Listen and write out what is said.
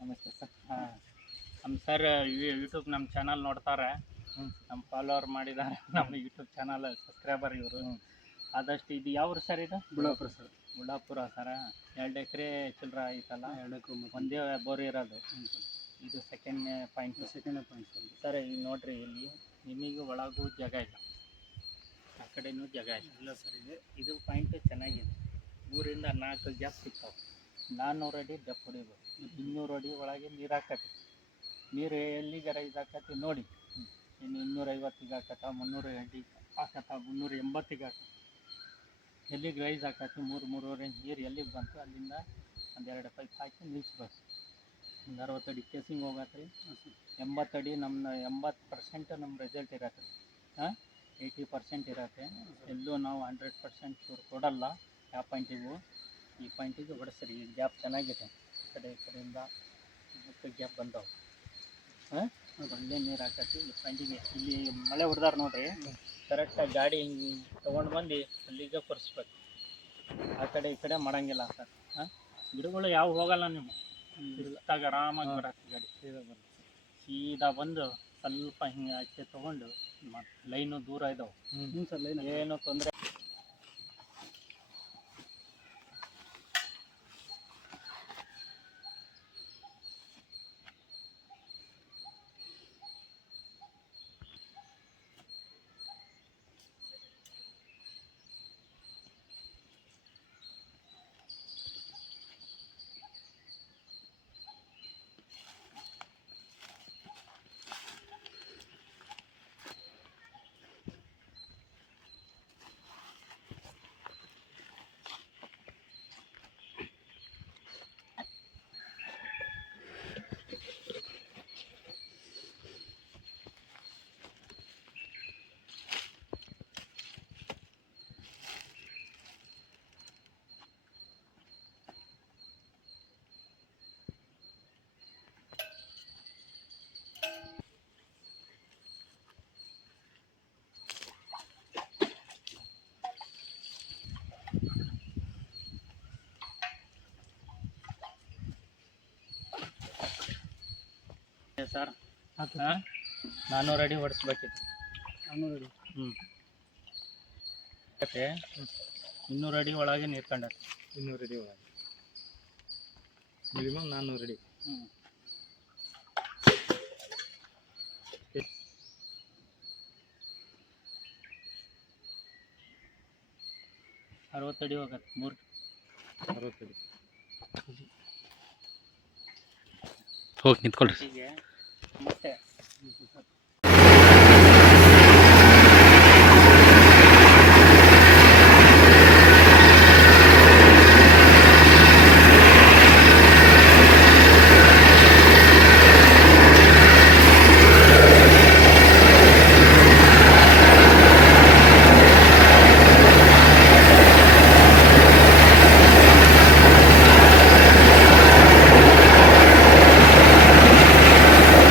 ನಮಸ್ತೆ ಸರ್. ನಮ್ಮ sir YouTube ನಮ್ಮ ಚಾನಲ್ ನೋಡ್ತಾರೆ, ನಮ್ಮ ಫಾಲೋವರ್ ಮಾಡಿದ್ದಾರೆ. ನಮ್ಮ ಯೂಟ್ಯೂಬ್ ಚಾನಲ್ ಸಬ್ಸ್ಕ್ರೈಬರ್ ಇವರು. ಆದಷ್ಟು ಇದು ಯಾವ ಸರ್ ಇದು? ಬುಳ್ಳಾಪುರ ಸರ್. ಬುಳ್ಳಾಪುರ ಸರ. 2 ಎಕರೆ ಚಿಲ್ಲರ ಐತಲ್ಲ, 2 ಎಕರೆ ಒಂದೇ ಬೋರ್ ಇರೋದು. ಇದು ಸೆಕೆಂಡ್ ಪಾಯಿಂಟ್ ಸರ್. ಈಗ ನೋಡ್ರಿ, ಇಲ್ಲಿ ನಿಮಗೆ ಒಳಗೂ ಜಾಗ ಇಲ್ಲ, ಆ ಕಡೆನೂ ಜಾಗ ಇಲ್ಲ ಸರ್. ಇದು ಪಾಯಿಂಟ್ ಚೆನ್ನಾಗಿದೆ. 3 ರಿಂದ 4 ಗ್ಯಾಪ್ ಸಿಗ್ತಾವೆ. 400 ಅಡಿ ಡೆಪ್ ಹೊಡಿಬೋದು. 200 ಅಡಿ ಒಳಗೆ ನೀರು ಹಾಕತ್ತೆ. ನೀರು ಎಲ್ಲಿಗಾರ ಇದಾಕತಿ ನೋಡಿ. ಇನ್ನು 250ಗೆ ಹಾಕತ್ತ, 300 ಅಡಿ ಹಾಕತ್ತ, 380ಗೆ ಹಾಕತ್ತ. ಎಲ್ಲಿಗೆ ರೈಸ್ ಹಾಕತ್ತಿ 3-3.5 ಇಂಚ್ ನೀರು ಎಲ್ಲಿಗೆ ಬಂತು ಅಲ್ಲಿಂದ ಒಂದೆರಡು ಪೈಪ್ ಹಾಕಿ ನಿಲ್ಲಿಸ್ಬೇಕು. ಒಂದು 60 ಅಡಿ ಕೇಸಿಂಗ್ ಹೋಗತ್ತೆ ರೀ. 80 ಅಡಿ ನಮ್ಮ 80% ನಮ್ಮ ರಿಸಲ್ಟ್ ಇರತ್ತೆ ರೀ. 80% ಇರತ್ತೆ. ಎಲ್ಲೂ ನಾವು 100% ಶೂರ್ ಕೊಡಲ್ಲ. ಯಾವ ಪಾಯಿಂಟಿಗೂ ಈ ಪಾಯಿಂಟಿಗೆ ಹೊಡೆಸ್ರಿ. ಈ ಗ್ಯಾಪ್ ಚೆನ್ನಾಗಿದೆ. ಈ ಕಡೆಯಿಂದ ಮತ್ತೆ ಗ್ಯಾಪ್ ಬಂದವು. ಒಳ್ಳೆ ನೀರು ಹಾಕತ್ತಿ ಈ ಪಾಯಿಂಟಿಗೆ. ಇಲ್ಲಿ ಮಳೆ ಹೊಡೆದಾರ ನೋಡ್ರಿ, ಕರೆಕ್ಟಾಗಿ ಗಾಡಿ ಹಿಂಗೆ ತೊಗೊಂಡು ಬಂದು ಅಲ್ಲಿಗೆ ಕೊರಿಸ್ಬೇಕು. ಆ ಕಡೆ ಈ ಕಡೆ ಮಾಡೋಂಗಿಲ್ಲ ಸರ್. ಗಿಡಗಳು ಯಾವ ಹೋಗಲ್ಲ. ನೀವು ಇಷ್ಟಾಗ ಆರಾಮಾಗಿ ಬರತ್ತೆ ಗಾಡಿ. ಸೀದಾ ಬಂದು ಸ್ವಲ್ಪ ಹಿಂಗೆ ಆಚೆ ತೊಗೊಂಡು ಮತ್ತು ಲೈನು ದೂರ ಇದಾವೆ. ಸರ್ ಲೈನ್ ಏನು ತೊಂದರೆ. ಸರ್ 400 ಅಡಿ ಹೊಡಿಸ್ಬೇಕಿತ್ತು. 400 ಅಡಿ. 200 ಅಡಿ ಒಳಗೆ ನೀರು ಕಂಡತ್ತೆ. 200 ಅಡಿ ಒಳಗೆ ಮಿನಿಮಮ್ 400 ಅಡಿ. 60 ಅಡಿ ಹೋಗತ್ತೆ. 60 ಅಡಿ ಹೋಗಿ ನಿಂತ್ಕೊಳ್ರಿ. ಹೀಗೆ ಮತ್ತೆ